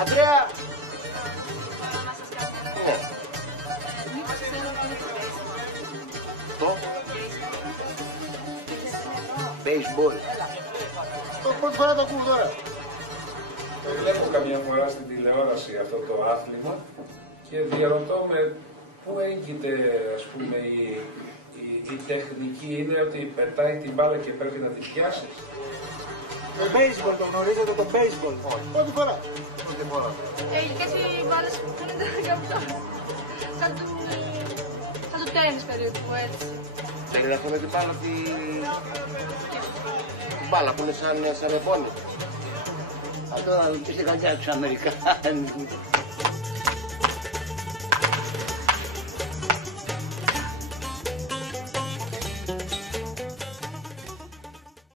Αντρέα! Ναι. Το baseball. Πρώτη φορά το ακούω τώρα. Βλέπω καμιά φορά στην τηλεόραση αυτό το άθλημα και διαρωτώ με πού έγκυται, ας πούμε, η τεχνική. Είναι ότι πετάει την μπάλα και πρέπει να την πιάσεις. Το baseball το γνωρίζετε, το baseball. Πρώτη φορά. Και έτσι οι μπάλες φαίνονται κάπου σαν το τένις περίπου, έτσι. Περιγραφώ με την μπάλα την μπάλα που είναι σαν επώνυμο. Αυτό είσαι κακιά τους Αμερικάνους.